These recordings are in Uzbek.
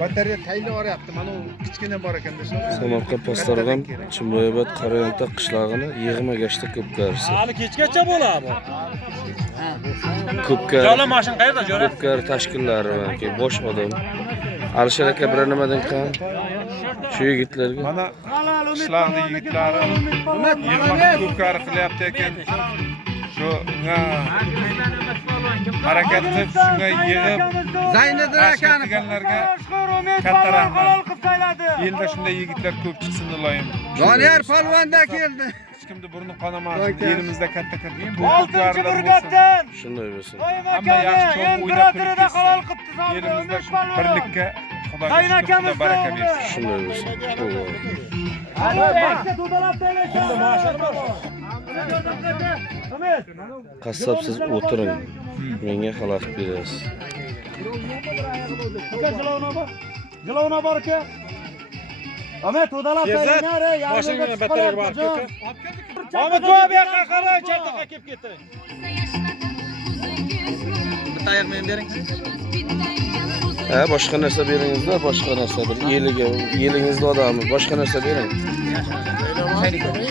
Batareya tayinli oryapti. Mana u kichkina bor ekan-da shu. Samarqand Pastarg'am Chimboyobod Qarayonta qishlog'ini yig'ma gashta ko'pkarisi. Hali kechgacha bo'ladi. Ko'pkar. Jo'la mashina qayerda jo'ra? Ko'pkar tashkillari balki bosh odam. Alisher aka bir nimadan qan? Shu yigitlarga. Mana qishloqning yigitlari yig'ma ko'pkari qilyapti ekan. Shu harakat qilib shunga yig'ib Zayniddin akani deganlarga katta rahmat. Endi shunday yigitlar ko'p chiqsin iloyim. Doniyor polvonda keldi. Hech kimni burni qonamasin. Elimizda katta Oltinchi burgatdan. Shunday bo'lsin. Hamma yaxshi cho'p o'ynab turibdi. Elimizda birlikka Xudo baraka bersin. Shunday bo'lsin. Qassobsiz o'tiring. Menga xalaqit berasiz. Jilovna bor aka. Ahmet to'dalab tayinlar, Mashinaga batareyga bor aka. Ahmet bu yoqqa qarang, chetga kelib ketdiring. Bitta oyoq men bering. Ha, boshqa narsa beringizda, boshqa narsa bir yelingizda odammi, boshqa narsa bering.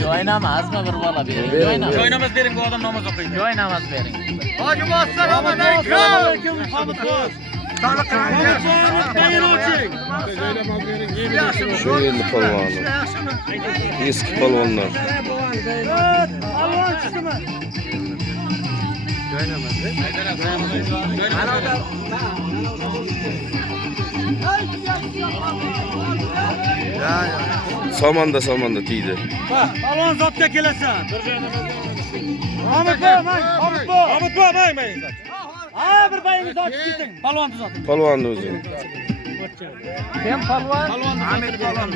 Joy namazmi bir bola bering. Joy namoz bering, bu odam namoz o'qiydi. Joy namoz bering. Hoji assalomu alaykum. Shu yerni polvoni. Eski polvonlar. Polvon chiqdimi? Somanda tiydi. Polvon zotga kelasan. Ahmet bu, mang. Ha, bir bayingizni ochib keting. Polvonni zoting. Polvonni o'zi. Kim polvon? Hamid polvon,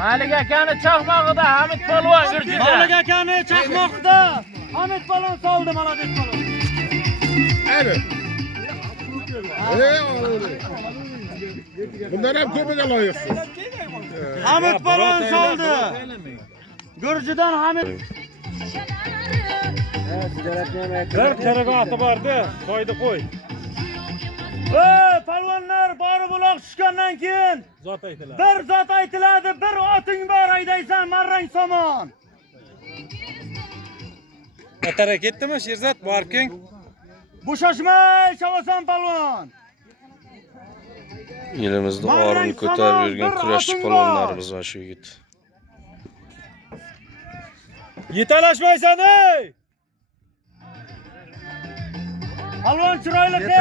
Malik akani chaqmog'ida Hamid polvon yurjida. Malik akani chaqmoqda Hamid polvon soldi, malades polvon. Bundan ham ko'piga loyiqsiz. Hamid polvon soldi. Gurjidan Hamid. Bir keraga oti bordi, qo'ydi qo'y. Polvonlar borib uloq tushgandan keyin Zot aytiladi. bir zot aytiladi, bir oting bor aydaysan, marrang somon. Batara ketdimi, Sherzat? Borking. Bo'shashmay chavasan polvon. Elimizda orini ko'tarib yurgan kurashchi polvonlarimiz va shu yigit. Yetalashmaysan ey! Polvon chiroyli qilib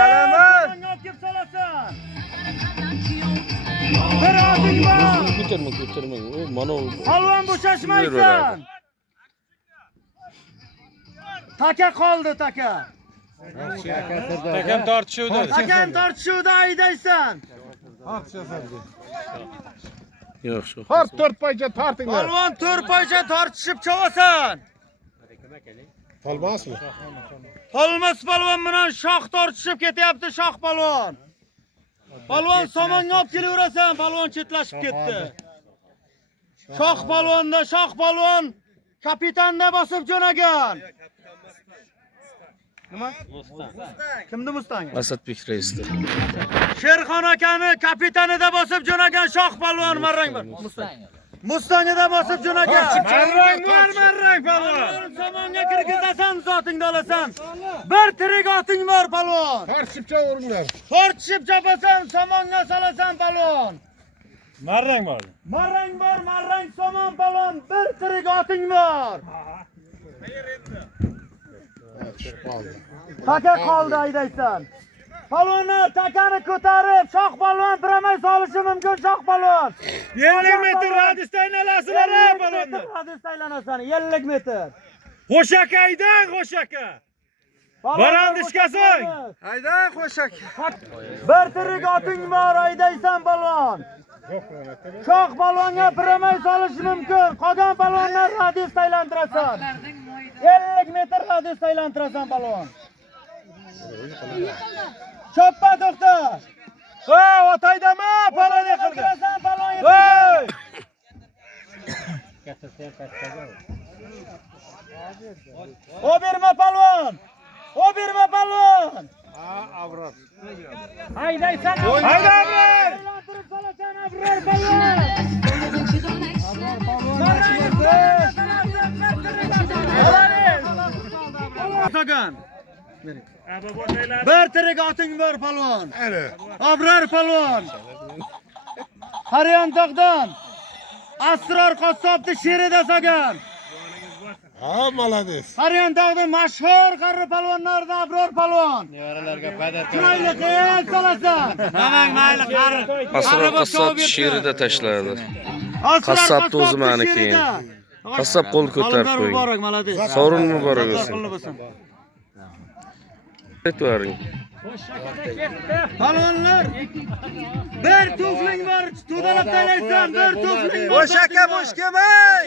kelib solasan. Bir oting bor. Ko'tarmang. Mana u. Polvon bo'shashmaysan. Taka qoldi, taka. Takam tortishuvdi. Takam tortishuvda aydaysan. Yo'q, shu. Tort 4 poycha tortinglar. Polvon 4 poycha tortishib chavasan. Tolmasmi? Tolmas polvon bilan shoh tortishib ketyapti, shoh polvon. Polvon somonga olib kelaverasan, polvon chetlashib ketdi. Shoh polvon kapitanda bosib jo'nagan. Nima? Kimdi Mustang? Asadbek raisdir. Sherxon akani kapitanida bosib jo'nagan shoh polvon marrang bor. Mustangida bosib jo'nagan. Marrang polvon. Somonga kirgizasan, zotingni olasan. Bir tirik oting bor polvon. Tartibcha o'ringlar. Tortishib chapasan, somonga solasan polvon. Marrang bor. Marrang somon polvon, bir tirik oting bor. Taka qoldi aydaysan. Polvonlar takani ko'tarib, shoh polvon piramay solishi mumkin, shoh polvon. 50 metr radiusda aylanasizlar polvonlar. Radiusda aylanasan, 50 metr. Qo'shakaydan qo'shaka. Barandishkasan. Hayda qo'shak. Bir tirik oting bor aydaysan polvon. Shoh polvonga piramay solishi mumkin. Qolgan polvonlar radiusda aylantirasan. 50 metr radiusda aylantirasan polvon. Choppa to'xta. Otaydami? Palon yiqildi. Voy! O berma palvon. Ha, avrat. Haydaysan Haydi Abror! Sagan. Bir tirik oting bor palvon. Abror palvon. Haryan tog'dan Asror qassobni sherida Sagan. Ha, malades. Haryan tog'dan mashhur qarri palvonlardan Abror palvon. Chiroyli qilib salasan. Namang mayli qari. Asror qassob sherida tashladi. Qassob o'zi meniki. Qassob qo'l ko'tarib qo'ying. Muborak, malades. Sovrin muborak bo'lsin. Aytvaring. Palvonlar bir tufling bor, to'dalab taylaysan, bir tufling bor. Bo'sh aka, bo'sh kelmang.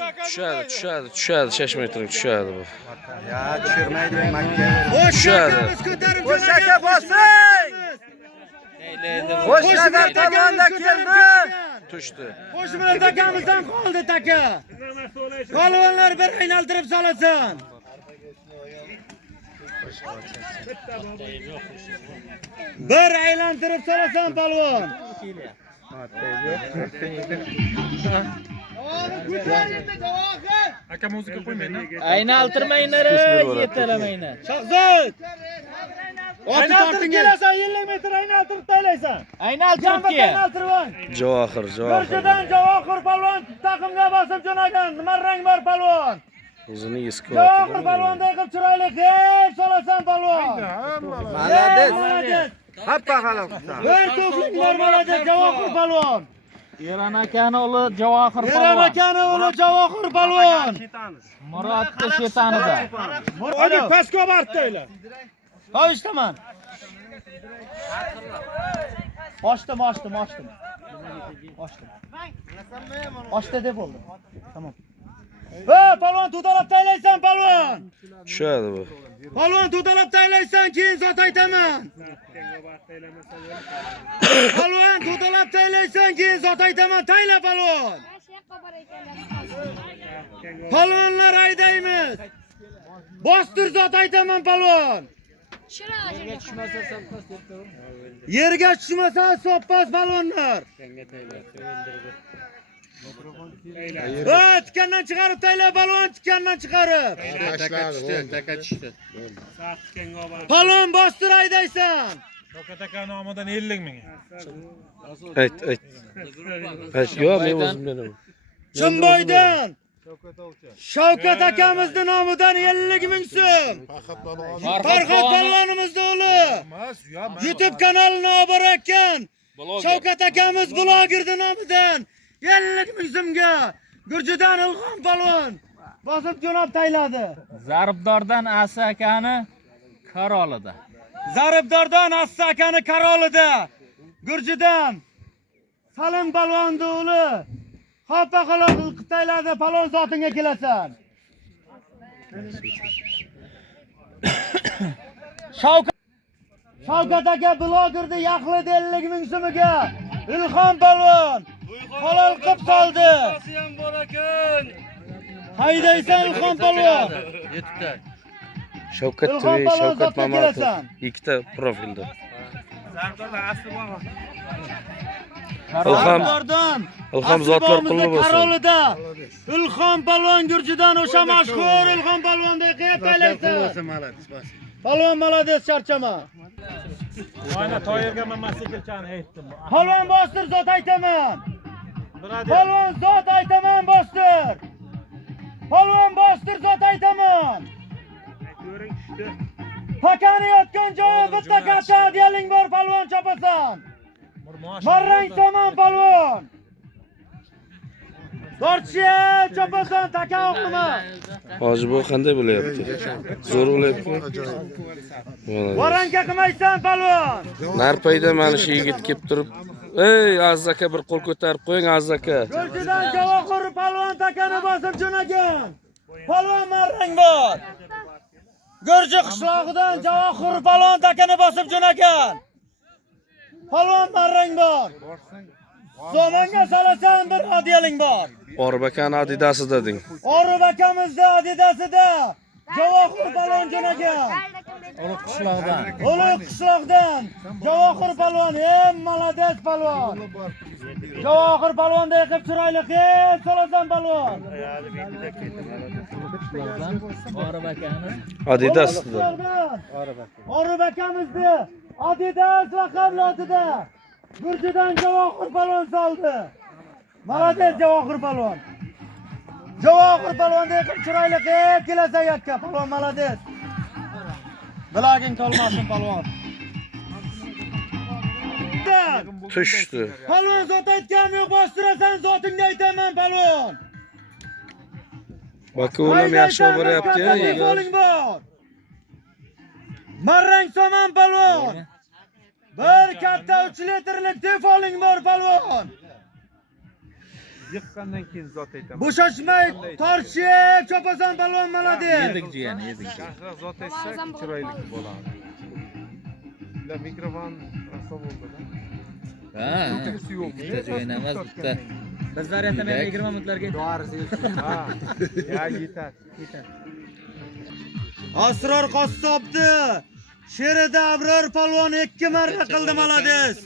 Tushadi, shashmay turing, tushadi bu. Ya, tushirmaydi Makka. Tushadi. Bo'sh aka, bosing. Bo'sh nazar tomonda keldi. Tushdi. Qo'sh bilan takamizdan qoldi taka. Palvonlar bir aynaltirib salasan. Bir aylantirib salasan palvon. Aka muzika qo'ymaydi. Aynaltirmaylar, yetalamaylar. Shahzod. Aynaltirib kelasan, 50 metr aynaltirib taylaysan. Aynaltirib kel. Aynaltirib. Javohir. Burchidan Javohir palvon taqimga bosib jo'nagan. Nima rang bor palvon? O'zini eski Javohir palvonday qilib chiroyli qilib salasan palvon. Malades. Hoppa halol. Bir tufling bor malades Javohir palvon. Eron akani o'g'li Javohir Eron palvon. akani o'g'li Javohir palvon. Murodda shetanida. Hadi pastga bortaylar. Ha ishtaman. Ochdim. Ochdi deb bo'ldi. Tamam. Palvon to'dalab taylaysan palvon. tushadi bu. Palvon to'dalab taylaysan, keyin zot aytaman. Palvon to'dalab taylaysan, keyin zot aytaman. Tayla palvon. Palvonlar aydaymiz. Bostir zot aytaman palvon. Yerga tushmasa soppas palvonlar. Tikandan chiqarib tayla palvon, tikandan chiqarib. Taka tushdi. Palvon bostir aydaysan. Shokat aka nomidan 50 ming. Ayt. Yo, men o'zim beraman. Chimboydan Shavkat akamizning nomidan 50 ming so'm. Farhod palvonimizning o'g'li YouTube kanalini obor ekan. Shavkat akamiz blogerning nomidan 50 ming so'mga Gurjidan Ilhom palvon bosib jo'nab tayladi. Zarbdordan Asa akani Karolida. Zaribdordan Assa akani Karolida. Gurjidan Salim palvonning o'g'li Hoppa qilib tayladi, palvon zotinga kelasan. Shavkat aka blogerni yaxlidi 50 ming so'miga. Ilhom palvon halol qilib soldi. Haydaysan Ilhom palvon. Shavkat Ilhom TV, palvon Shavkat zotga Mamatov. kelasan. Ikkita profilda. Ilhom zotlar pulli bo'lsin. Karolida. Ilhom palvon Gurjidan o'sha mashhur Ilhom palvonday qilib taylaysan. Palvon malades, charchama. Mana toyirga men masikilchani aytdim. Palvon bostir zot aytaman. Palvon zot aytaman bostir. Palvon bostir zot aytaman. Ko'ring tushdi. Pakani yotgan joyi bitta katta diyaling bor palvon chopasan. Marrang tomon palvon. Dorchiya chopasan taka o'qima. Hozir bu qanday bo'layapti? Zo'r bo'layapti. Varanka qilmaysan palvon. Narpayda mana shu yigit kelib turib, "Ey Azzaka bir qo'l ko'tarib qo'ying Azzaka." Gurjidan Javohir palvon takani bosib jo'nagan. Palvon marrang bor. Gurji qishlog'idan Javohir palvon takani bosib jo'nagan. Palvon marrang bor. Somonga salasan bir adiyaling bor. Orbakan Adidasida deng. Orib akamizda Adidasida Javohir palvon jo'nagan. Ulug' qishloqdan. Ulug' qishloqdan. Javohir palvon, malades palvon. Javohir palvonda yiqib chiroyli qilib solasan palvon. Orif akamiz. Adidas. Orif akamizni Adidas raqamli otida Gurjidan Javohir palvon soldi. Malades Javohir palvon. Javohir palvonda yiqib chiroyli qilib kelasan yotga palvon malades. Bilaging tolmasin palvon. Tushdi. Palvon zot aytganim yo'q, bostirasan zotingni aytaman palvon. Baka o'lim yaxshi olib boryapti-ya, Defoling bor. Marrang somon palvon. Bir katta 3 litrlik defoling bor palvon. Yiqqandan keyin zot aytaman. Bo'shashmay tortishib chopasan palvon malades. Yedik jiyan, yedik. Yaxshiroq zot aytsak chiroyli bo'ladi. Ular mikrofon rasa bo'ldi-da. Ha. Bitta joyin emas, bitta. Bizlar ertaman 20 minutlarga Ha. Ya yetar. Asror qassobni Sherida Abror palvon 2 marra qildi malades.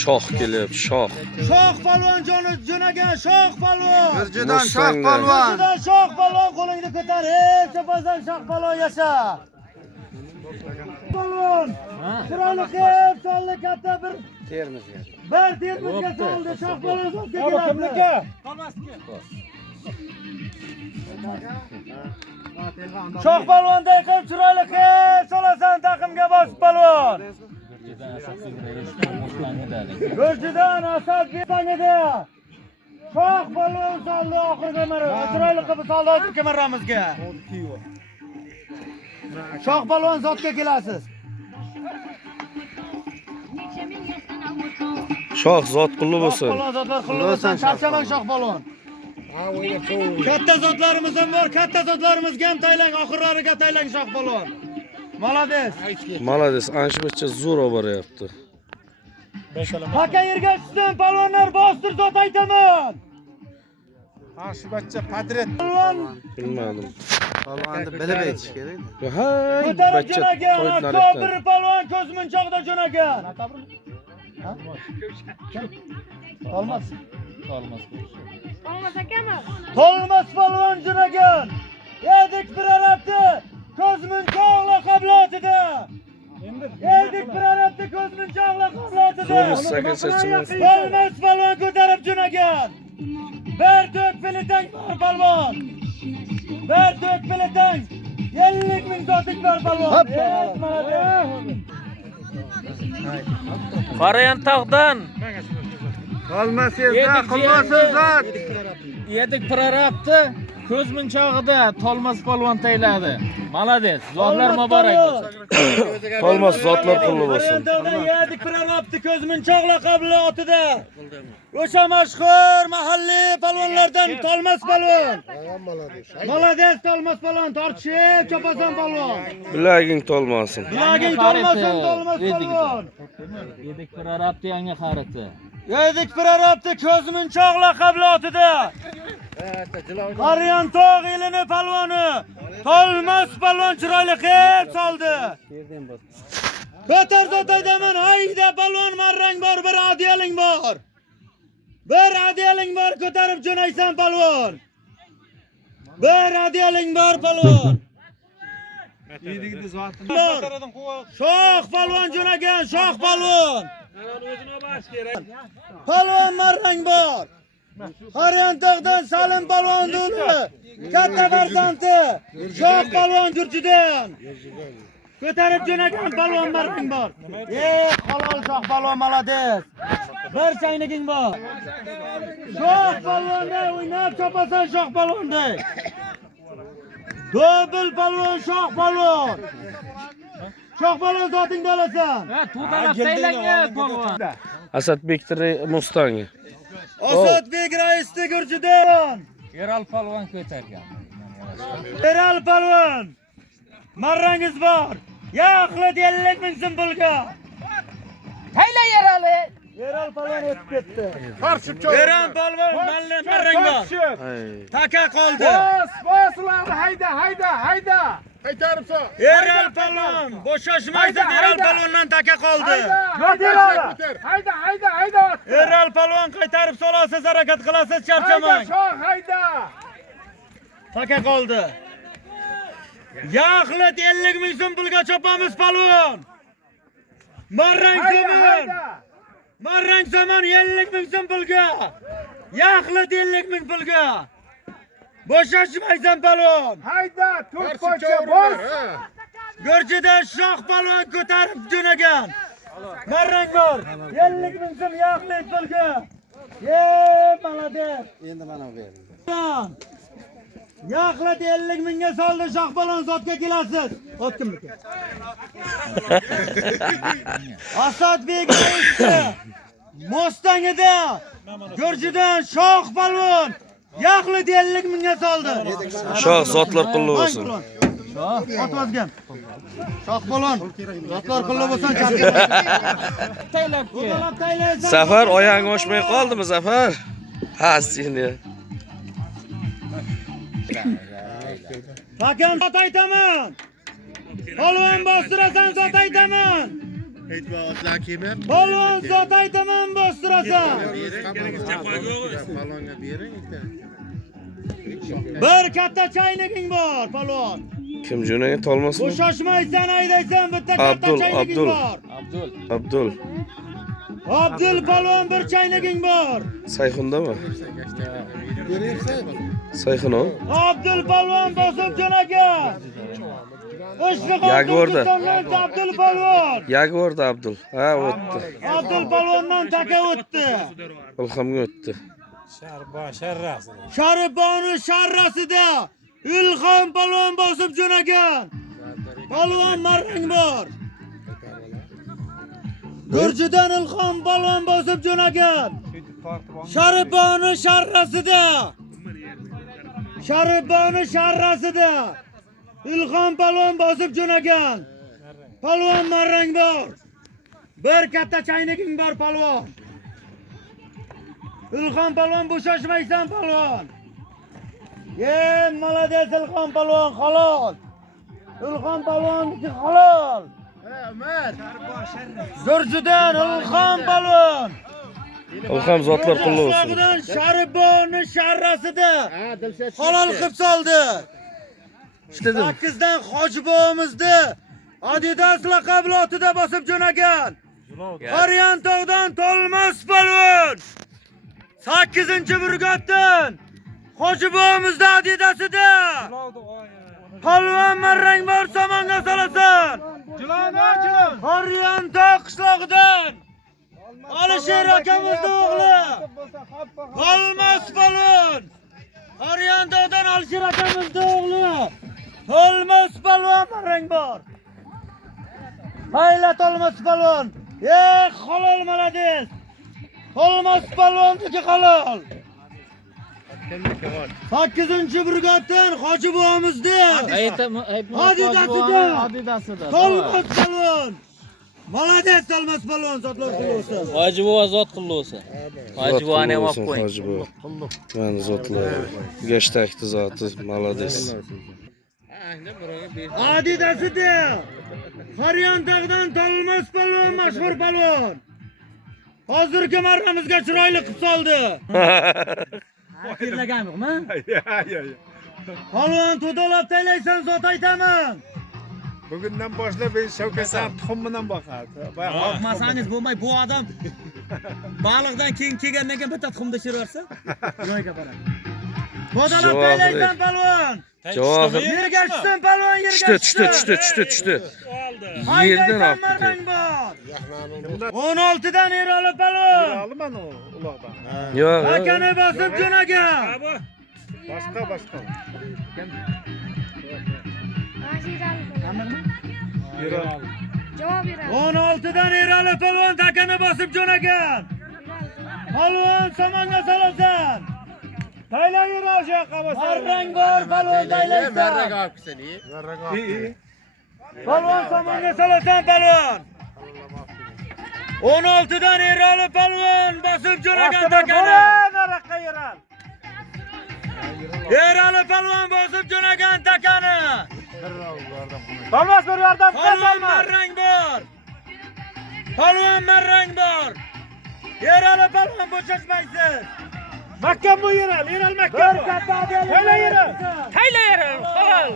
Shoh kelib, shoh. Shoh palvon jo'nagan shoh palvon. Gurjidan shoh palvon. Gurjidan shoh palvon qo'lingni ko'tar. Chopasan shoh palvon yasha. Palvon. Chiroyli qilib soldi katta bir Termizga. bir termizga soldi shoh palvon zotga keladi. Shoh palvonda yiqib chiroyli qilib solasan taqimga bosib palvon. Gurjidan Asad Betanida. Shoh palvon soldi oxirgi marra. Chiroyli qilib soldi oxirgi marramizga. Shoh palvon zotga kelasiz. Shoh zot qulli bo'lsin. Palvon zotlar qulli bo'lsin. Charchamang shoh palvon. Katta zotlarimiz ham bor. Katta zotlarimizga ham taylang, oxirlariga taylang shoh palvon. Malades. Malades, ancha zo'r olib boryapti. Paka yerga tushsin palvonlar, bostir zot aytaman. Ha, shu bachcha padret. Palvon Bilmadim. Palvonni bilib aytish kerak. Hay, ko'tarib bachcha jo'nagan. to'ylardan. Kobir palvon ko'zmunchoqda jo'nagan. Olmas. Tolmas palvon jo'nagan. Yedik bir arabni ko'zmunchoq laqablatida. Yedik bir arabni ko'zmunchoq laqablatida. Zo'rmiz sakin-sakin. Tolmas palvon ko'tarib jo'nagan. Bir dök pilitang bor palvon. Bir dök pilitang. 50 ming zotik bor palvon. Qarayan tog'dan. Qolmas yerda qilmasin zot. Yedik prorabni ko'z munchog'ida Tolmas polvon tayladi. Malades. Zotlar muborak bo'lsin. Tolmas zotlar qulli bo'lsin. Yedik prorabni ko'z munchoq laqabli otida. O'sha mashhur mahalliy palvonlardan Tolmas polvon. Malades Tolmas polvon tortishib chopasan polvon. Bilaging tolmasin. Bilaging tolmasin Tolmas polvon. Yedik prorabni yangi qariti. Yedik prorabni ko'z munchoq laqabli otida. Qaryan tog' elini palvoni Tolmas polvon chiroyli qilib soldi. Ko'tar zot aytaman, hayda polvon marrang bor, bir adiyaling bor. Bir adiyaling bor, ko'tarib jo'naysan polvon. Bir adiyaling bor polvon. Yedigini zotini Shoh polvon jo'nagan, shoh polvon. Polvon marrang bor. Qaryan tog'dan Salim polvon duli. Katta farzandi. Shoh polvon Gurjidan. Ko'tarib jo'nagan polvon marrang bor. Halol shoh polvon malades. Bir chayniging bor. Shoh polvonda o'ynab chopasan shoh polvonda. Dobil polvon shoh polvon. Shoh polvon zotingda olasan. Tutalab taylangan polvon. Asadbek Mustangi. Asadbek raisni Gurjidan. Eral polvon ko'targan. Eral polvon. Marrangiz bor. Yaxlit 50 ming so'm pulga. Tayla Erali. Eral polvon o'tib ketdi. Eral polvon marrang bor. Taka qoldi. Bos, ularni hayda. Eral Palvon, bo'shashmaydi. Eral Palvondan taka qoldi. Eral Palvon qaytarib solasiz, harakat qilasiz, charchamang. Taka qoldi. Yaxlit 50 ming so'm pulga chopamiz palvon. Marrang so'mon. Marrang so'mon 50 ming so'm pulga. Yaxlit 50 ming pulga. Bo'shashmaysan palvon. Hayda, to'rtqo'cha bos. Gurjida shoh palvon ko'tarib jo'nagan. Marrang bor. 50 ming so'm yaxlit pulga. Malades. Endi mana bu yerda. Yaxlit 50 mingga soldi, shoh palvon zotga kelasiz. Ot kimniki? Asadbek Mustangida Gurjidan shoh palvon yaxlit 50 mingga soldi. Shoh zotlar qulluq bo'lsin. Ot vazgan. Shoh palvon, zotlar qulluq bo'lsin. Zafar oyog'ing oshmay qoldimi, Zafar? Ha, seni. Hakan zot aytaman. Palvon bostirasan zot aytaman. Palvon zot aytaman bostirasan. Bir katta chayniging bor palvon. Kim jo'nagan tolmasmi? Bo'shashmaysan, haydaysan, bitta katta chayniging bor. Abdul. Abdul palvon bir chayniging bor. Sayxundami? Sayxun o? Abdul palvon bosib jo'nagan. Yagorda. Abdul palvon. Yagorda Abdul. Ha, o'tdi. Abdul palvondan taka o'tdi. Ilhomga o'tdi. Shariboni sharrasida Ilhom palvon bosib jo'nagan. Palvon marrang bor. Gurjidan Ilhom palvon bosib jo'nagan. Shariboni sharrasida. Shariboni sharrasida Ilhom palvon bosib jo'nagan. Palvon marrang bor. Bir katta chayniging bor palvon. Ilhom palvon bo'shashmaysan palvon. Malades Ilhom palvon halol. Ilhom palvonniki halol. Gurjidan Ilhom palvon. Ilhom zotlar qulluq bo'lsin. Shariboni sharrasida halol qilib soldi. 8dan Hojibo'mizni Adidas laqabli otida bosib jo'nagan. Qaryan tog'dan Tolmas palvon 8-brigaddan Hojibo'mizni Adidasida palvon marrang bor somonga solasan. Qaryan tog' qishlog'idan Alisher akamizni o'g'li Tolmas palvon. Qaryan tog'dan Alisher akamizni o'g'li Tolmas palvon marrang bor. Hayla Tolmas palvon. Halol malades. Tolmas palvonniki halol. 8-brigaddan Hojibo'mizni Adidasida Tolmas palvon. Malades Tolmas palvon zotlar qulluq bo'lsin. Hojibo zot qulluq bo'lsin. Hojiboni ham olib qo'ying. Hojibo. Mana zotlar. Gashtakti zoti malades. Adidasida Qaryan tog'dan Tolmas palvon mashhur palvon. Hozirgi marramizga chiroyli qilib soldi. Kirlaganmi? Palvon to'dalab taylaysan zot aytaman. Bugundan boshlab ben Shavkatsan tuxum bilan boqadi. Boqmasangiz bo'lmay, bu odam baliqdan keyin kelgandan keyin bitta tuxumda shirversa, joyiga boradi. To'dalab taylaysan palvon. Javob. Yerga tushsin palvon, yerga Tushdi. Yerdan olibdi. 16dan Erali palvon. Olaman u uloqdan. Yo'q. Akani bosib jo'nagan. Boshqa. Javob beradi. 16dan Erali palvon takani bosib jo'nagan. Palvon somonga solasan. Taylayver o'sha qabasa. Marrang bor palvon taylaysan. Marrang olibsan, Palvon somonga solasan palvon. 16dan Erali palvon bosib jo'nagan takani. Erali palvon bosib jo'nagan takani. Tolmas bir yordam qil, Palvon Tolmas. marrang bor. Palvon marrang bor. Yerali palvon bo'shashmaysiz. Mahkam bu Yeral, Yeral mahkam. Bir katta deylik. Hayla Yeral. Hayla Yeral, halol.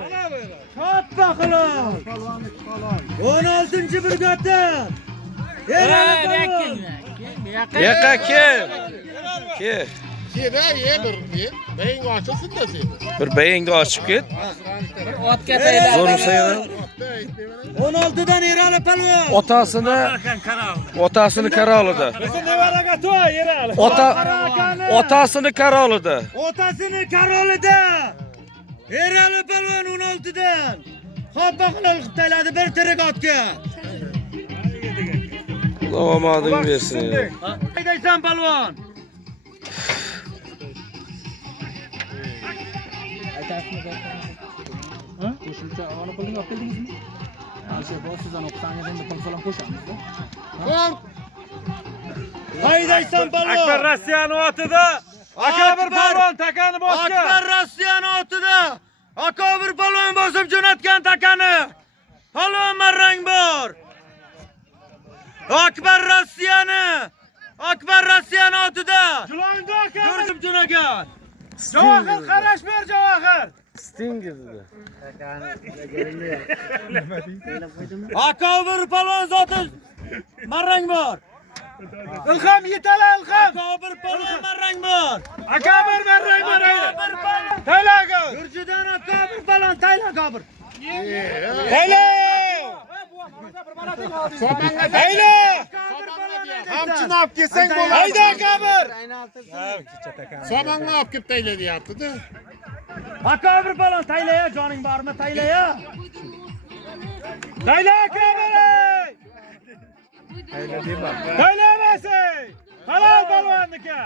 Katta qilib. 16-brigadan. Yerali palvon. Yaqa kel. Kel. Bir beyingni ochib ket. Otga taylar. Zo'rmisa yana. 16dan Yerali palvon. Otasini Karolida. Bizni nevaraga to'y Yeral. Otasini Karolida. Otasini Karolida. Yerali palvon 16dan. Xoppa qilib tayladi bir tirik otga. Xudo omading bersin. Haydaysan palvon. Qo'shimcha olib qo'ying, olib keldingizmi? O'sha sizdan o'qisangiz pul falan qo'shamiz-da. Haydaysan palvon. Akbar Rossiyani otida. Akbar palvon takani bosgan. Akbar Rossiyani otida. Akbar palvon bosib jo'natgan takani. Palvon marrang bor. Akbar Rossiyani otida. Juloyda aka. Ko'rib jo'nagan. Javohir qarash ber Javohir. Stingizda. Akbar palvon zoti marrang bor. Ilhom yetala Ilhom. Akbar palvon marrang bor. Akbar marrang bor. Akbar palvon. Taylaga. Gurjidan Akbar palvon tayla Akbar. Tayla. Tayla. Hamchini olib kelsang bo'ladi. Hayda Akbar. Somonga olib kelib tayla deyapti-da. Akbar palvon taylaya joning bormi taylaya? Tayla Akbar. Taylamasang. Halol palvonniki.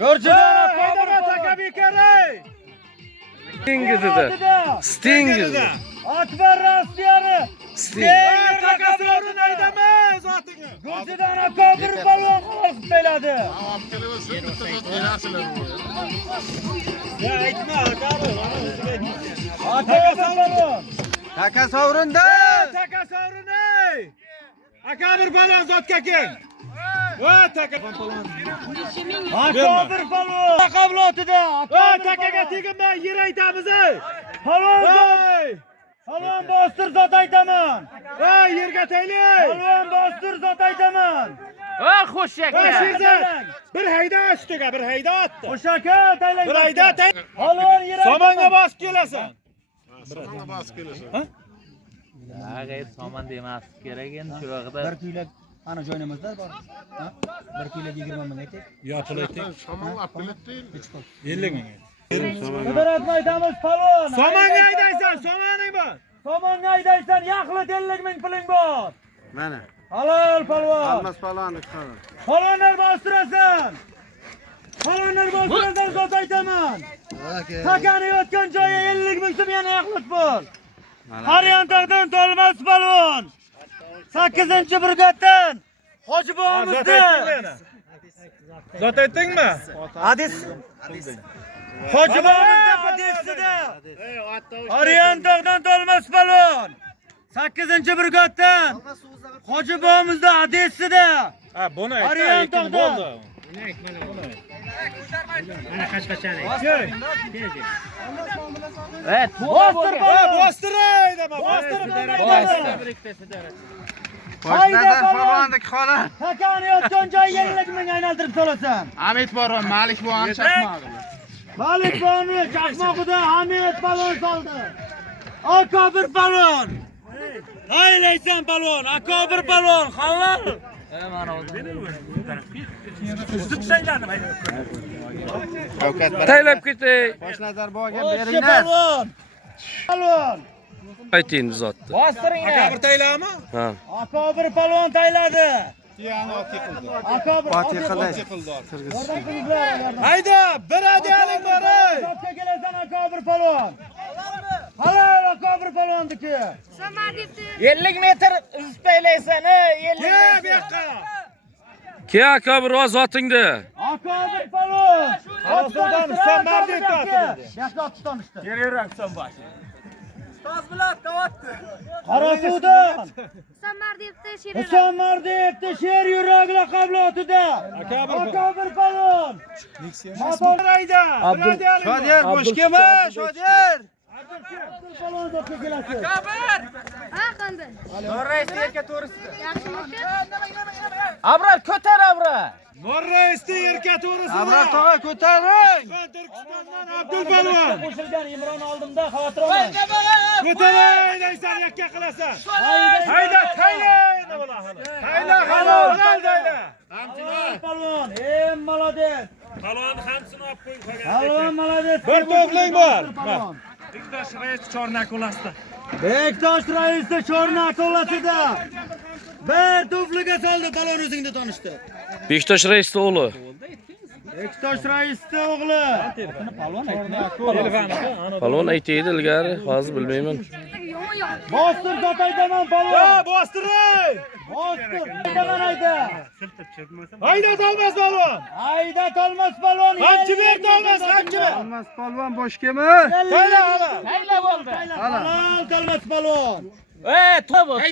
Gurjidan Akbar takabikeray. Stingizda. Stingizda. Akbar Rossiyani. Sting. Takasovrin aydama zotinga. Gurjidan Akbar palvon qilib tayladi. Olib kelaversin, bitta Ya aytma Akbar. Akbar palvon. Taka sovrinda. Takasovrin ey. Akbar palvon zotga kel. Va taka palvon. Akbar palvon. Qablatida. Va takaga tegimdan yer aytamiz ey. Palvon. Ey. Palvon bostir zot aytaman. Va yerga taylay. Palvon bostir zot aytaman. Va xo'sh Va aka. Sherzod bir hayda ustiga bir hayda otdi. O'shaka taylang. Bir hayda tay. Palvon yer Somonga bosib kelasan. Somonga bosib kelasan. G'ayr somon demas kerak endi shu vaqtda. bir kuylak ana joynamizlar bor. Ha? Bir kuylak 20 ming aytdik. Yo pul ayting. Somonga olib keladida. 50 ming. Qidiratma aytamiz palvon. Somonga haydaysan, somoning bor. Somonga haydaysan, yaxlit 50 ming puling bor. Mana. Halol palvon. Almas palonni qiladi. Palvonlar bostirasan. Palvonlar bostirasan zot aytaman. Takani yotgan joyi 50 ming so'm yana yaxlit pul. Qariyantog'dan Tolmas palvon. 8-brigaddan Hoji bobomizni. Zot aytdingmi? Hadis. Hoji bobomizni hadisida. Qariyantog'dan Tolmas palvon. 8-brigaddan Hoji bobomizni hadisida. Ha, buni aytdi. Qariyantog'dan. Bo'ldi. Evet, Bostir palvon. Bostiray dema. Qo'shnadan palvonni xola. Takani yotgan joy 50 ming aylantirib so'rasan. Hamid bor, Malik bu ham chaqmog'i. Malik palvonni chaqmog'ida Hamid palvon soldi. Akobir palvon. Aylaysan palvon, Akobir palvon, halol. mana Taylab ketay. Qo'shnadan bo'lgan Hoji beringlar. palvon. Palvon. Ayting zotni. bostiringlar. Akabir taylami? Ha. Akobir palvon tayladi. Tiyani ot yiqildi. Akobir Fatih qildi. Hayda, bir hadiyaling bor ey. Zotga kelasan Akobir palvon. Halol Akobir palvonniki. 50 metr uzib taylaysan, 50 Ke bu metr. yoqqa. Ke akabir va zotingda. Akobir palvon. Qarasuvdan sen mardek otdi. Yaxshi otishdi. Yeraveramiz sen bosh. Qarasuvdan Samardiyevda Husamar debdi sher yurak laqabli otida. Akabir palon. Motorayda. Shodir bosh kelma, Shodir. Palon zotga kelasiz. Ha qanday? Raisni yerga to'g'risida. Yaxshimi? Abrar ko'tar Abrar. Morraisni yerga to'g'risida. Abrar tog'a ko'taring. Turkistondan Abdul palon. Qo'shilgan Imron oldimda xavotir olmang. Ko'taray deysan yakka qilasan. Hayda tayla. Tayla halol tayla. Palon, молодец. Palon hamsini olib qo'yib qo'ygan. Palon молодец. Bir to'pling bor. Bektosh rais chornak olasida. Bektosh raisni chorna to'lasida. Bir to'pliga soldi palon o'zingni tanishdi. Bektosh raisning o'g'li. Bektosh raisni o'g'li. Palon aytaydi ilgari, hozir bilmayman. Yomon yo'q. Bostir sotaydaman palon. Yo, bostir. Bostir. Deganayda. Hayda tolmas palon. Hayda tolmas palon. Qancha ber tolmas, qancha ber. Olmas polvon bosh kelma. Tayla hala. Tayla bo'ldi. Halol tolmas palon. To'g'ri.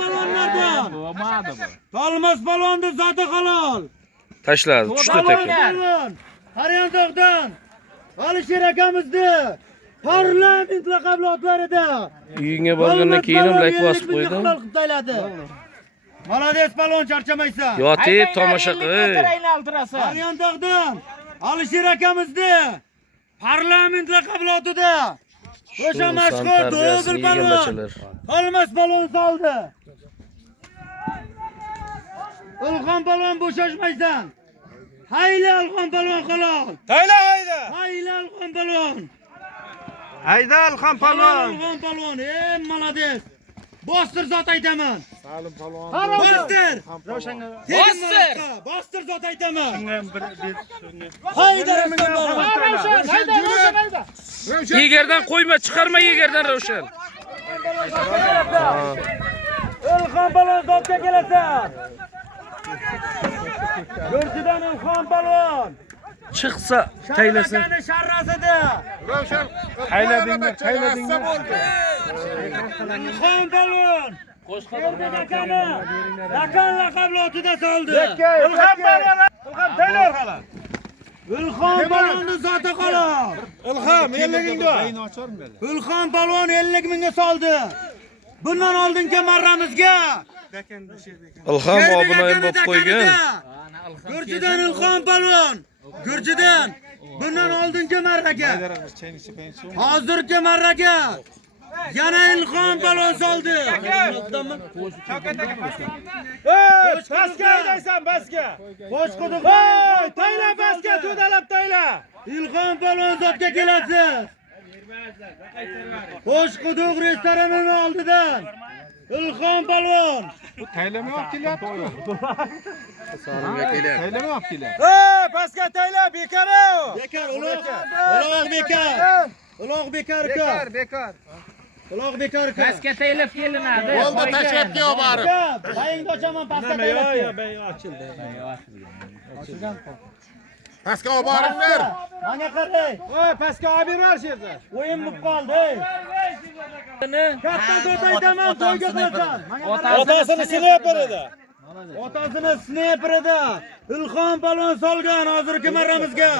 Palonlardan. Bo'lmadi bu. Tolmas palonni zoti halol. Tashladi, tushdi tekin. Qariyandog'dan Alisher akamizni parlament laqabli otlarida Uyingga borgandan keyin ham like bosib qo'ydim. Молодец palon, charchamaysan. Yotib tomosha qil. Aylantirasiz. Qariyandog'dan Alisher akamizni parlament laqabli otida o'sha mashhur Do'g'il palon Tolmas palon soldi. Ilhom palon bo'shashmaysan. Hayla Ilhom palon halol. Hayla hayda. Hayla Ilhom palon. Hayda Ilhom polvon. Ilhom palon, молодец. Bostir zot aytaman. Salim polvon. Bostir. Bostir. Bostir zot aytaman. Hayda Ilhom palon. Yegerdan qo'yma, chiqarma yegerdan Ravshan. Ilhom palon zotga kelasan. Gurjidan Ilhom palon. Chiqsa taylasa. Sharrasida. Ravshan. Tayladingmi? Tayladingmi? Ilhom palon. Qo'shqo'rg'on akani Rakan laqabli otida soldi. Ilhom palon. Ilhom taylar hala. Ilhom palonni zoti halol. Ilhom 50 mingda. Ilhom palon 50 mingga soldi. Bundan oldingi marramizga Ilhom obunoyim bo'lib qo'ygan. Gurjidan Ilhom palon. Gurjidan bundan oldingi marraga. Hozirgi marraga yana Ilhom palon soldi. Basga aytaysan, basga. Qo'shquduq. Tayla basga, to'dalab tayla. Ilhom palon zotga kelasiz. Qo'shquduq restoranining oldidan Ilhom palon. Taylami olib kelyapti. Taylami olib kelyapti. Pastga tayla bekar u. Bekar, uloq bekar. Uloq bekar uka. Bekor. Uloq bekar uka. Pastga taylab kelinadi. Bo'ldi tashlabga olib borib. Bayingni ochaman pastga tayla. Pastga olib boringlar. Menga qarang. Pastga olib berar yerda. O'yin bo'lib qoldi. Katta zot aytaman, to'yga qilasan. Otasini sniper edi. Otasini sniper edi. Ilhom palon solgan hozirgi marramizga.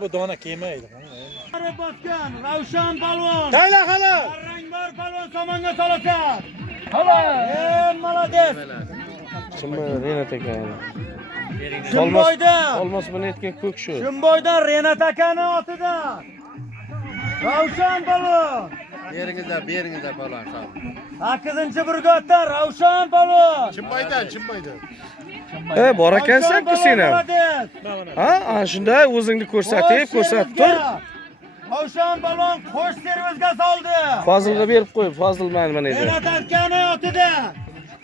Bu dona kelmaydi. Bosgan Ravshan palon. Tayla hala. Rangbor palon somonga solasan. Halol. Молодец. Kimmi Renat ekan? Shimboydan. Olmos buni aytgan ko'k shu. Shimboydan Renat akani otida. Ravshan palon. Beringizlar polvon. 8-brigaddan Ravshan palon. Chimbaydan. Bor ekansan-ku sen ham. Ha, ana shunday o'zingni ko'rsatib tur. Ravshan palon qo'sh servisga soldi. Fozilga berib qo'y, Fozil mana edi. Renat akani otida.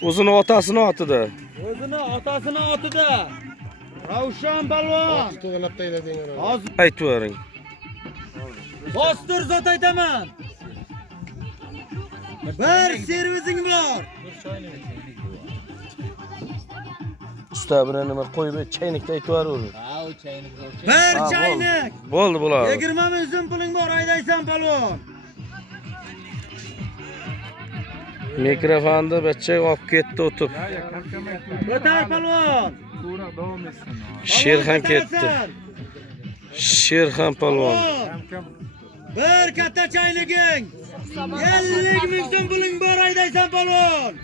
O'zini otasini otida. O'zini otasini otida. Ravshan palon. To'g'lab taylading. Hozir Aytib bering. Bostir zot aytaman. Bir servising bor. Usta bir nima qo'yib chaynikda aytib beraver. Ha, u chaynik. Bir chaynak. Bo'ldi bular. 20 ming so'm puling bor, haydaysan palon. Mikrofonni bachcha olib ketdi o'tib. Ko'tar palvon. Sherxon ketdi. Sherxon polvon. Bir katta chayliging. 50 ming so'm puling bor haydaysan palvon.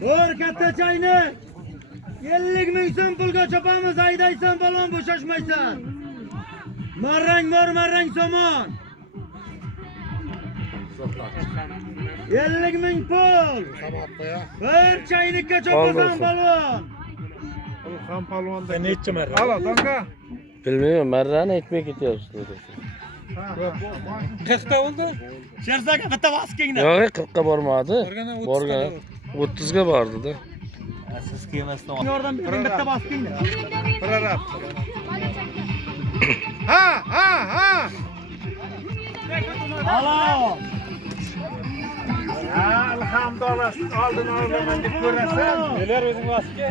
Bir katta chayni 50 ming so'm pulga chopamiz haydaysan palvon, bo'shashmaysan. Marrang bor, marrang somon. 50 ming pul. Bir chaynikka chopasan palvon. Ulxon polvonda necha marra? Alo, donga. Bilmayman, marrani aytmay ketyapsiz. 40 ta oldu. Sherzaka bitta vaskingda. Yo'q, 40 ga bormadi. Borgan 30 ga bordi-da. Siz kelmasdan yordam bering bitta vaskingda. Prorab. Ha. Alo. Alhamdulillah, oldin olaman deb ko'rasan. Nelar o'zing vaske?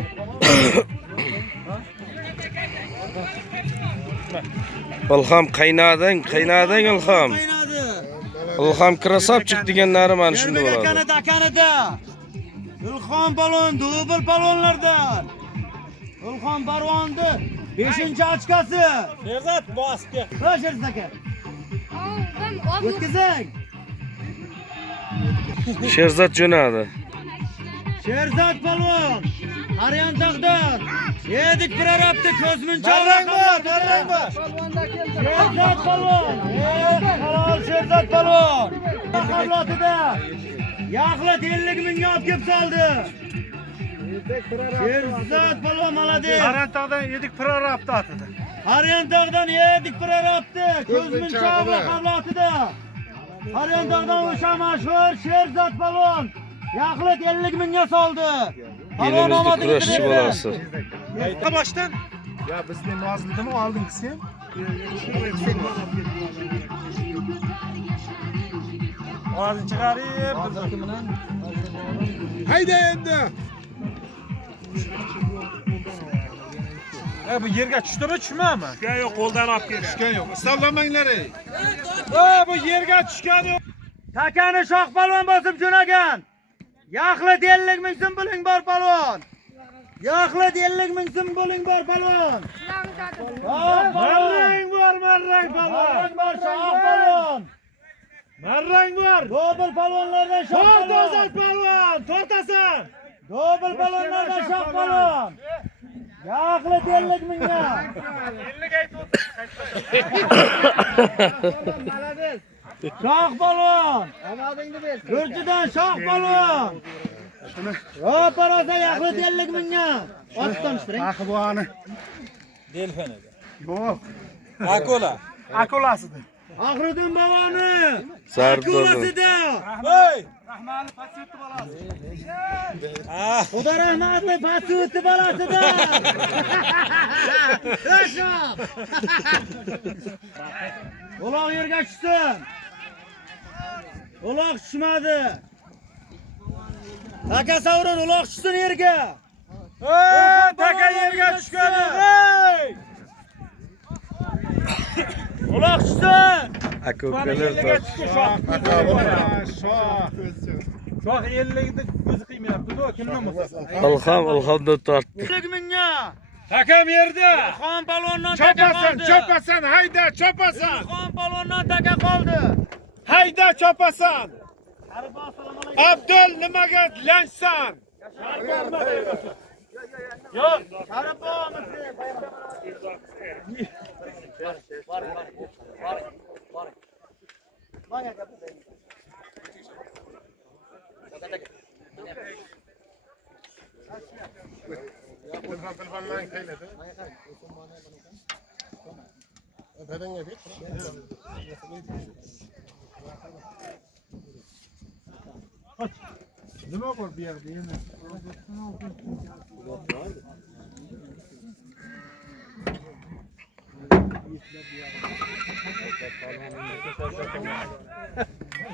Ilhom qaynading Ilhom. Ilhom krasavchik deganlari mana shunday bo'ladi. Dakanida. Ilhom balon, dubl balonlardan. Ilhom Barvonni 5-ochkasi. Sherzat bosibga. Ha, Sherzaka. O'tkazing. Sherzat jo'nadi. Sherzat palvon. Qariyandag'dan. Yedik prorabni ko'zmunchoq. Marrang bor. Sherzat palvon. Halol Sherzat palvon. Avlodida. Yaxlit 50 mingga olib kelib soldi. Sherzat palvon malades. Qarantog'dan yedik prorabni otdi. Qariyandag'dan yedik prorabni ko'zmunchoq avlodida. Qariyandag'dan o'sha mashhur Sherzat palvon. Yaxlit 50 mingga soldi. Palvon Elimizda omadi kurashchi bolasi. Boshdan. Ya bizning nozildimi oldingisi? Ovozini chiqarib, Hayda endi. bu yerga tushdimi, tushmadimi? Tushgan yo'q, qo'ldan olib keldi. Tushgan yo'q. Sallamanglar. Bu yerga tushgan yo'q. Takani shoh palvon bosib jo'nagan. Yaxlit 50 ming so'm puling bor palvon. Yaxlit 50 ming so'm puling bor palvon. Marrang bor, marrang palvon. Marrang bor, shoh palvon. Marrang bor. Dobl palvonlardan shoh Tortasan palvon. palvon, tortasan. Dobl palvonlardan shoh palvon. Yaxlit 50 mingga. 50 ga aytib Malades. Shoh palvon. Omadingni ber. Gurjidan shoh palvon. Ro'parosa yaxlit 50 mingga. Otishtirib. Ahvoni. Delfinida. Yo'q. Akula. Akulasida. Ahriddin bovoni. Zardo'da. Akulasida. Hey! Rahmali pasiyatni bolasi. Xudo rahmatli pasiyatni bolasida. Shoh. Uloq yerga tushsin. Uloq tushmadi. Taka savrin uloq tushsin yerga. Taka yerga tushgan. Hey! Uloq tushsin. Akokalar Shoh 50 da ko'zi qiymayapti-ku, kimdan bo'lsa. Ilhomda tortdi. 50 mingga. Takam yerda. Xon palvondan taka qoldi. Chopasan, hayda, chopasan. Xon palvondan taka qoldi. Hayda, chopasan. Abdul nimaga lanchsan? Yo'q. Qarab Nima bor bu yerda yana?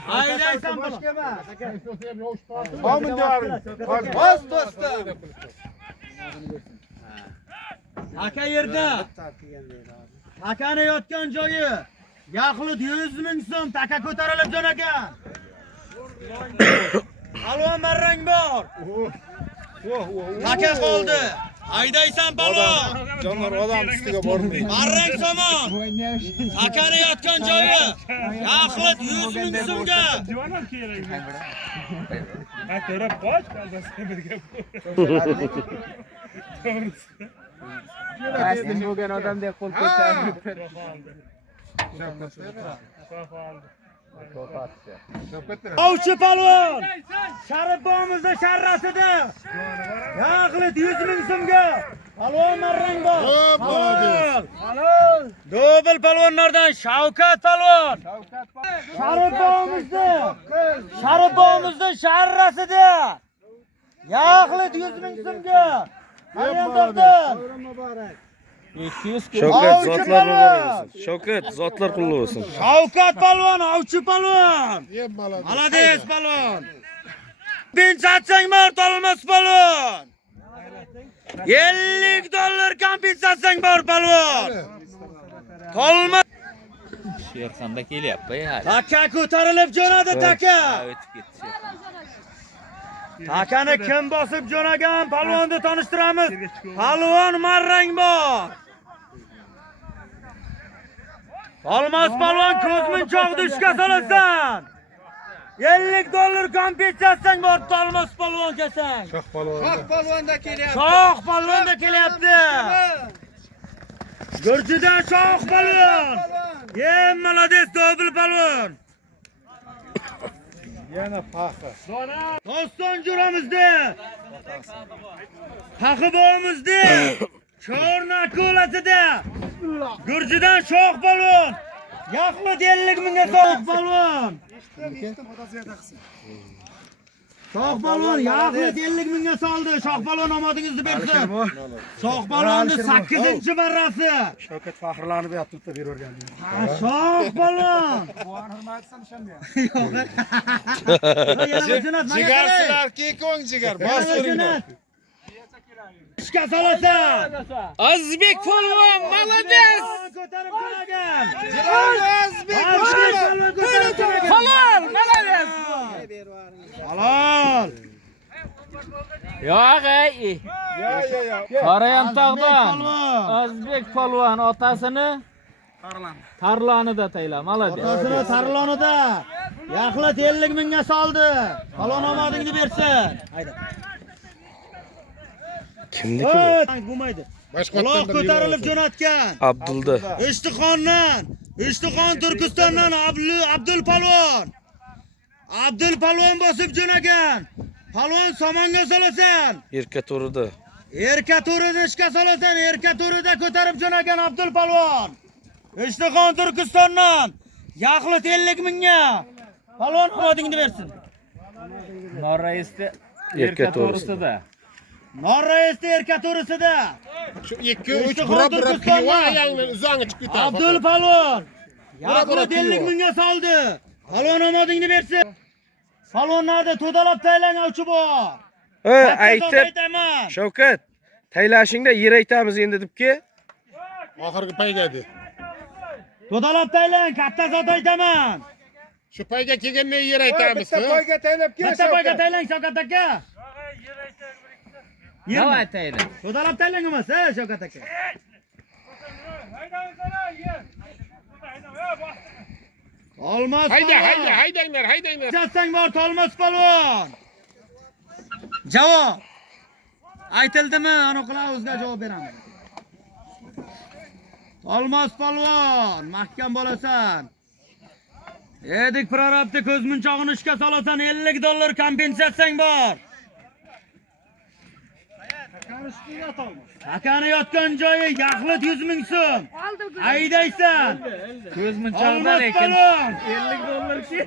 Haydaysan boshqa emas. Qo'min davrim. Bos do'stim. Aka yerda. Akani yotgan joyi. Yaxlit 100 ming so'm taka ko'tarilib jo'nagan. Palvon marrang bor. Taka qoldi. Haydaysan palvon. Jonlar odam ustiga bormaydi. Marrang somon. Takani yotgan joyi. Yaxlit 100 ming so'mga. Rasmiy bo'lgan odamdek qo'l ko'tarib. Ovchi palvon. Sharif bomimizda sharrasida. Yaxlit 100 ming so'mga. Palvon marrang bor. Halol. Dobl palvonlardan Shavkat palvon. Sharif bomimizda sharrasida. Yaxlit 100 ming so'mga. Hayyandoqdan. 200 Shavkat zotlar bo'lsin. Shavkat zotlar qulluq bo'lsin. Shavkat palvon, ovchi palvon. Yeb malade. Malades palvon. Ben satsang bor, tolmas palvon. $50 kompensatsiyang bor palvon. Tolmas. Sherxonda kelyapti hali. Taka ko'tarilib jo'nadi taka. O'tib ketdi. Takani kim bosib jo'nagan palvonni tanishtiramiz. Palvon marrang bor. Tolmas palvon ko'zmunchoqni ishga solasan. $50 kompensatsiyang bor Tolmas palvon kesang. Shoh polvonda kelyapti. Shoh palvonda kelyapti. Gurjidan Shoh palvon. Malades dobl palvon. Yana paxi. Doston juramizda. Paxi bo'mizda. Cho'rna ko'lasida. Gurjidan Shoh palvon. Yaxlit 50 mingga Shoh palvon. Shoh palvon yaxlit 50 mingga soldi. Shoh palvon omadingizni bersin. Shoh palvonni 8-marrasi. Shavkat faxrlanib yotibdi beravergan. Shoh palvon. Jigarsilarki ko'ng jigar. Bostiringlar. Ishga solasan. Ozbek polvon, malades. Ko'tarib qo'ygan. Halol, malades. Halol. Yo'q, ey. Qarayan tog'dan. Ozbek polvon otasini Tarlonida tayla, malades. Otasini Tarlonida. Yaxlit 50 mingga soldi. Palvon omadingni bersin. Hayda. Kimniki bu? Bo'lmaydi. Boshqatdan Quloq ko'tarilib jo'natgan. Abdulda. Ishtixon Turkistondan Abdul palvon. Abdul palvon bosib jo'nagan. Palvon somonga solasan. Erka to'rida. Erka to'rida ishga solasan. Erka to'rida ko'tarib jo'nagan Abdul palvon. Ishtixon Turkistondan yaxlit 50 mingga. Palvon omadingni bersin. Norraisda Erka to'risida. Norraisda erka to'risida. Shu 2-3 burab piyo'va ayangni uzangi chiqib ketadi. Abdul palvon. Yaxlit 50 mingga soldi. Palvon omadingni bersin. Palvonlarda to'dalab taylangovchi bor. Aytib. Shavkat, taylashingda yer aytamiz endi debki. Oxirgi paygadi. To'dalab taylan, katta zot aytaman. Shu payga kelganda yer aytamiz. Bitta poyga taylab kel. Bitta poyga taylang Shavkat aka. Nima tayla? To'dalab taylang emas, Shavkat aka. Olmos. Haydanglar. Jatsang bor Tolmas palvon. Javob. Aytildimi? Aniqlar o'zga javob beraman. Tolmas palvon, mahkam bo'lasan. Edik prorabda ko'zmunchog'ini ishga solasan, $50 kompensatsiyang bor. Akani yotgan joyi yaxlit 100 ming so'm. Haydaysan. Ko'zmunchoqda lekin $50 ki.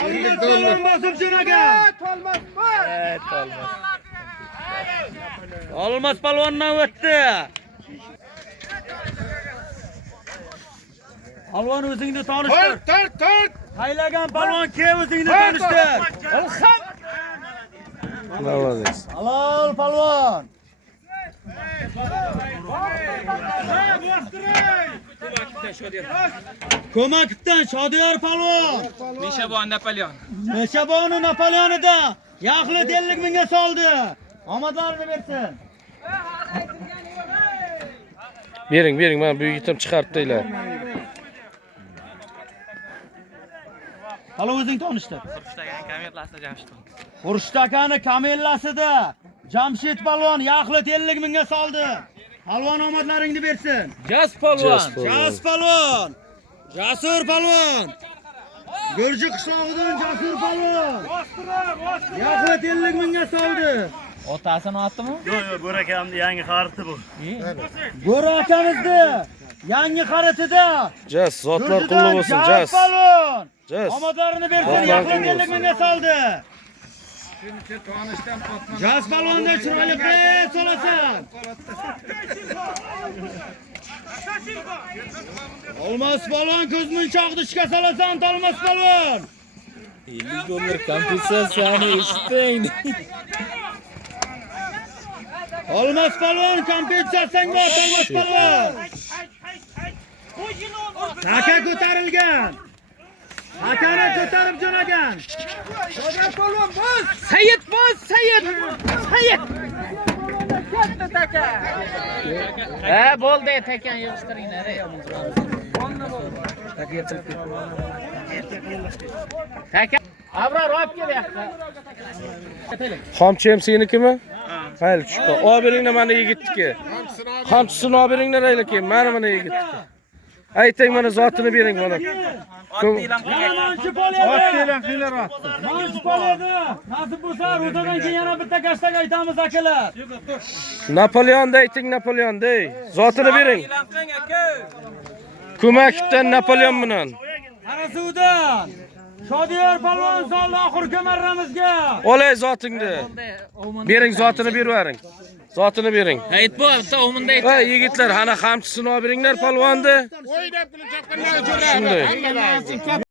$50 bosib jo'nagan. Olmos palvondan o'tdi. Palvon o'zingni tanishtir. Tort. Haylagan palvon ke o'zingni tanishtir. Malades. Halol palvon. Ko'makdan Shodiyor palvon. Meshabon Napoleon. Meshaboni Napoleonida yaxlit 50 mingga soldi. Omadlarini bersin. Bering, mana bu yigitim chiqarib deylar. Hali o'zing tanishtir. Xurshid akani kamellasida Jamshid palvon yaxlit 50 mingga soldi. Palvon omadlaringni bersin. Jas polvon. Jas palvon. Jasur palvon. Gurji qishlog'idan Jasur palvon. Yaxlit 50 mingga soldi. Otasini otdimi? Yo'q, Bo'ri akamni yangi xariti bu. Bo'ri akamizni yangi xaritida Jas, zotlar qulluq bo'lsin, Jas. palvon. Jas. Omadlarini bersin. Zotlar Yaxlit qulluq 50 mingga soldi. Jas palvonda chiroyli pres olasan. Olmos palvon ko'zmunchoqni ishga solasan, Olmos palvon. 50 dollar kompensatsiyani eshitding. Olmos palvon kompensatsiyang bor, Olmos palvon. Taka ko'tarilgan. Akani ko'tarib jo'nagan. Sayid boz, Sayid. Katta taka. Bo'ldi, takan yig'ishtiringlar. Taka. Abrar olib kelyapti. Xomchi ham senikimi? Hayl tushqa. Oberinglar mana yigitniki. Xomchisini oberinglar aylakeyin, mana yigitniki. Ayting mana zotini bering mana. Manchi polyada. Manchi polyada. Nasib bo'lsa, ro'zadan keyin yana bitta hashtag aytamiz akalar. Napoleon ayting, Napoleon dey. Zotini bering. Ko'makdan Napoleon bilan. Qarasuvdan. Shodiyor palvon soldi oxirgi marramizga. Olay zotingni. Bering zotini berib Zotini bering. Ayt bu, bitta o'minda ayt. Voy yigitlar, hana xamchisini olib beringlar palvonni. o'ynab kulib chopganlar jo'ra. Shunday.